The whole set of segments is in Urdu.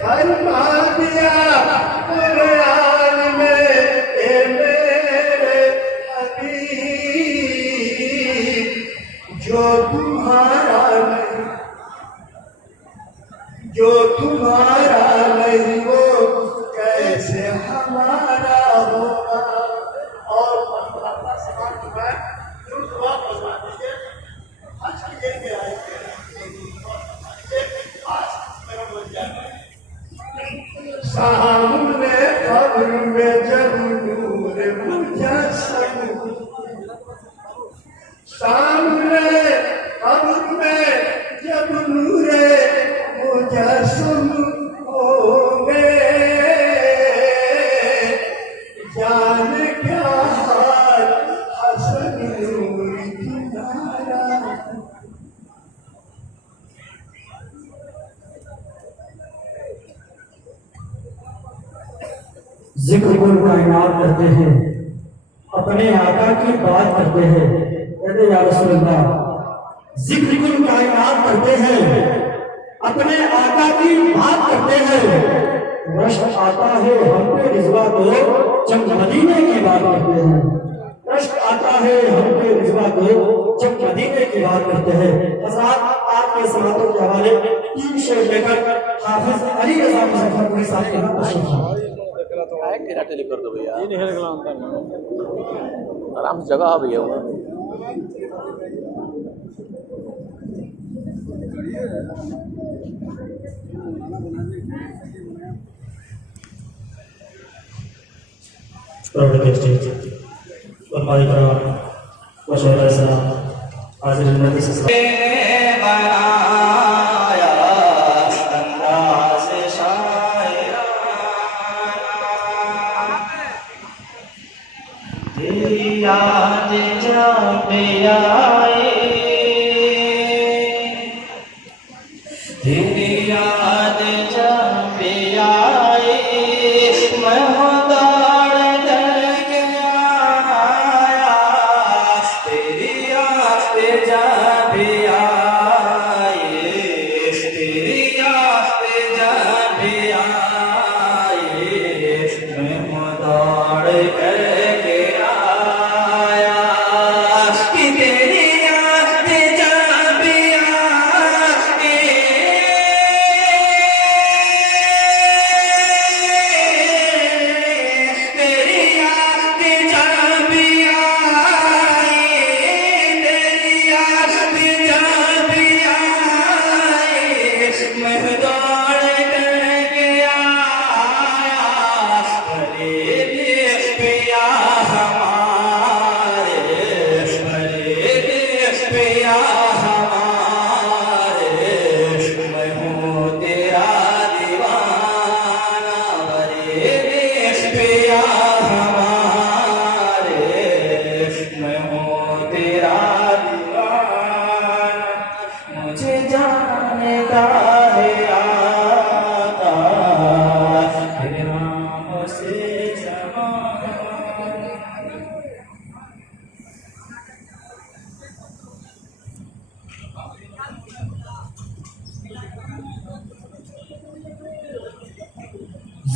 فرما دیا قرآن میں اے میرے سامنے اب میں جب نورے مجسم ہوں گے جان کیا حال حسن نور تمہارا. ذکر کل کائنات کرتے ہیں اپنے آقا کی بات کرتے ہیں. کہتے یا رسول اللہ ذکر کل کائنات کرتے ہیں اپنے آقا کی بات کرتے ہیں. رشک آتا ہے ہم پہ رضوا کو جب مدینے کی بات کرتے ہیں. رشک آتا ہے ہم پہ رضوا کو جب مدینے کی بات کرتے ہیں. حضرات آپ کے سماعتوں کے حوالے 3 شعر لے کر حافظ علی رضا مظفر کے ساتھ یہاں تشریف لائے. ٹیلی کر دو بھیا آرام سے جگہ بھیا یاد جب آئے تیری یاد جب آئے میں دوڑ کر کے آیا تیری یاد جب آئے تیری یاد جب آئے میں دوڑ کر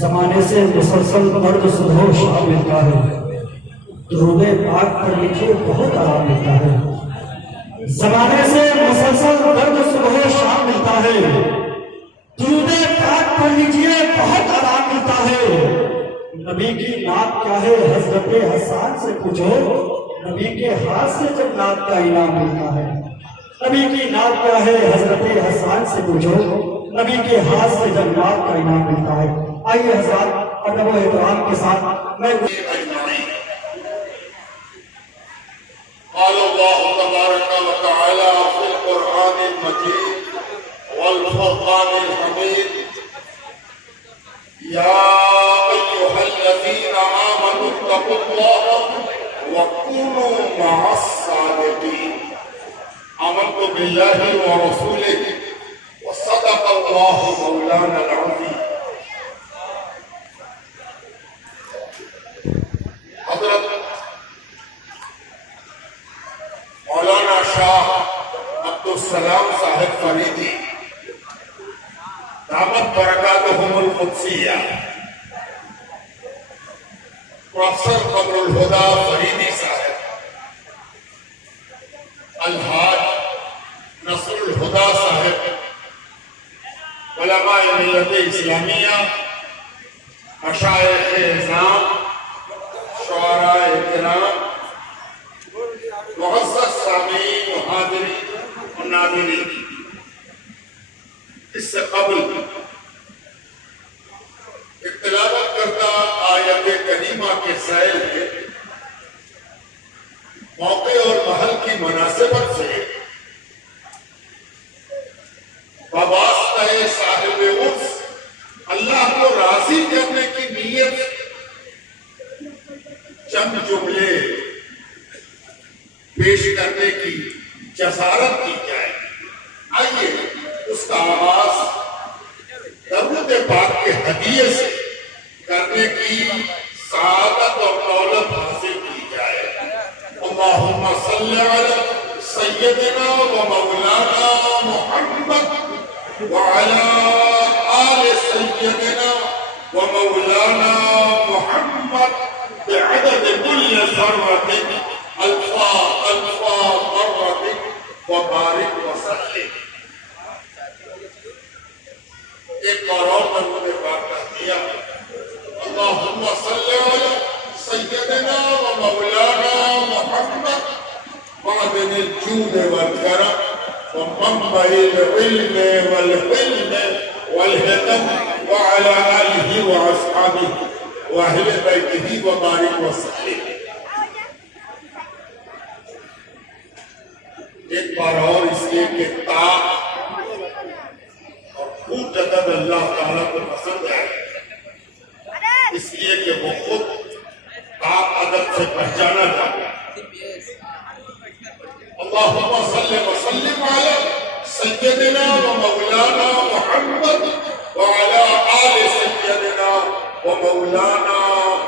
زمانے سے مسلسل درد صبح و شام ملتا ہے. درود پاک پر لکھے بہت آرام ملتا ہے. زمانے سے مسلسل درد صبح و شام ملتا ہے. درود پاک پر لکھے بہت آرام ملتا ہے. نبی کی نعت کیا ہے حضرت حسان سے پوچھو نبی کے ہاتھ سے جب نعت کا انعام ملتا ہے. نبی کی نعت کیا ہے حضرت حسان سے پوچھو نبی کے ہاتھ سے جب نعت کا انعام ملتا ہے. آئیے حضرات ادب و احترام کے ساتھ میں قال الله تبارك وتعالى في القرآن المجيد والفرقان الحميد يا أيها الذين آمنوا اتقوا الله وكونوا مع الصادقين. آمنت بالله ورسوله وصدق الله مولانا العظيم. حضرت مولانا شاہ عبدالسلام صاحب فریدی دامت برکاتہم القدسیہ پروفیسر قمر الہدیٰ فریدی صاحب الحاج نصر الہدیٰ صاحب علماء ملت اسلامیہ مشائخ اعظام شعراء کرام معزز سامعین و حاضرین و ناظرین، اس سے قبل تلاوت کردہ آیت کریمہ کے سائل کے موقع اور محل جملے پیش کرنے کی جسارت کی جائے. آئیے اس کا آغاز درود پاک کے ہدیے سے کرنے کی سعادت اور دولت حاصل کی جائے. اللہم صلی علی سیدنا و مولانا محمد وعلی آل سیدنا و مولانا محمد بعدد كل ذرة ألف مرة وبارك وسلم. ایک بار اور درود پاک کر دیا. اللہم صلی علی سیدنا و مولانا محمد معدن الجود والکرم ومنبع العلم والحلم والحکم وعلى آلہ واصحابہ واہل بیتہ وبارک وسلم. ایک بار اور اس لیے کہ اور خود جدد اللہ تعالیٰ کو پسند ہے، اس لیے کہ وہ خود ادب سے پہچانا جاتا ہے. اللہم صلی وسلم علی سیدنا و مولانا محمد وعلی آل سیدنا و مولانا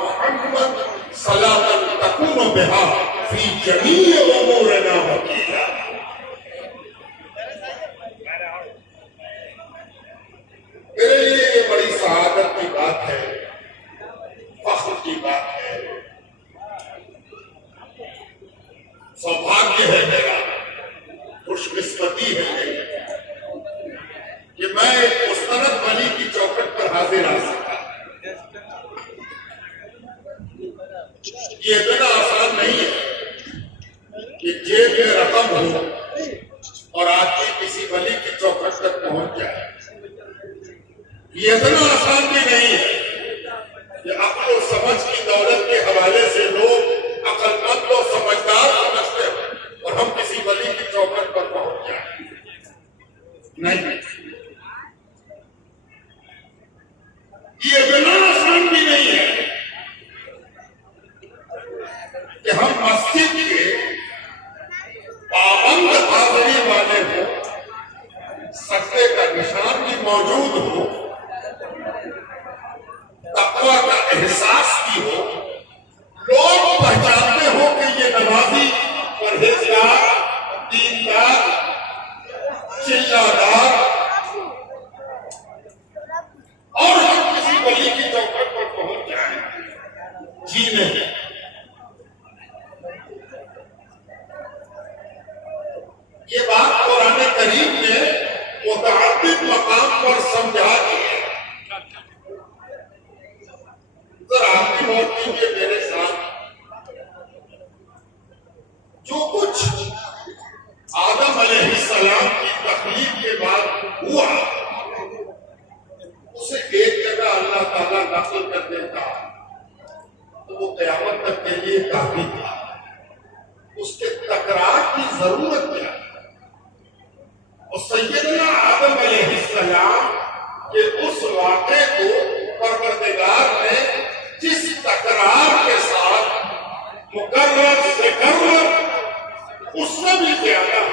محمد صلاة تکون بها فی جمیع امورنا وکیلا. میرے لیے یہ بڑی سعادت کی بات ہے، فخر کی بات ہے، سوبھاگیہ ہے میرا، خوش قسمتی ہے میری کہ میں ایک مستند ولی کی چوکھٹ پر حاضر آ سکا. یہ اتنا آسان نہیں ہے کہ جیب میں رقم ہو اور آدمی کسی ولی کی چوکھٹ تک پہنچ جائے. یہ اتنا آسان بھی نہیں ہے کہ عقل و سمجھ کی دولت کے حوالے سے لوگ عقل مند و سمجھدار سمجھتے ہیں اور ہم کسی ولی کی چوکھٹ پر پہنچ جائیں. نہیں، یہ اتنا آسان بھی نہیں ہے کہ ہم مسجد کے پابند حاضری والے ہوں، سجدے کا نشان بھی موجود ہو، تقویٰ کا احساس بھی ہو، لوگ پہچانتے ہو کہ یہ نمازی پرہیزگار دیندار چلادار، اور ہم کسی ولی کی چوکھٹ پر پہنچ جائیں. جی نہیں، یہ بات قرآن کریم نے متعدد مقام پر سمجھا دی ہے. ذرا آپ کی غور کیجیے میرے ساتھ، جو کچھ آدم علیہ السلام کی تخلیق کے بعد ہوا اسے ایک جگہ اللہ تعالیٰ نقل کر دیتا تو وہ قیامت تک کے لیے کافی تھا. اس کے تکرار کی ضرورت کیا؟ اور سیدنا آدم علیہ السلام کے اس واقعے کو پروردگار نے جس تکرار کے ساتھ مکرر سے کرر اس سے بھی زیادہ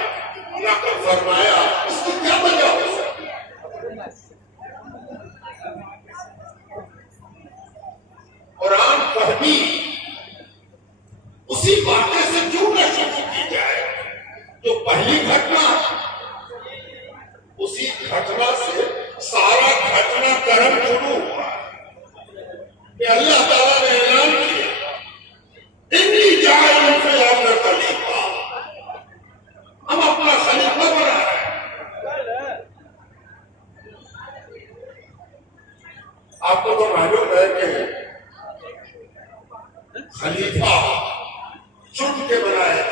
نقل فرمایا، اس کی کیا وجہ ہو سکتی ہے؟ قرآن فہمی اسی واقعے سے کیوں نہ شروع کی جائے جو پہلی گھٹنا، اسی گھٹنا سے سارا گھٹنا کرم شروع ہوا کہ اللہ تعالیٰ نے اعلان کیا انی جاعل فی الارض خلیفہ، ہم اپنا خلیفہ بنا رہے ہیں. آپ کو تو معلوم ہے کہ خلیفہ چن کے بنایا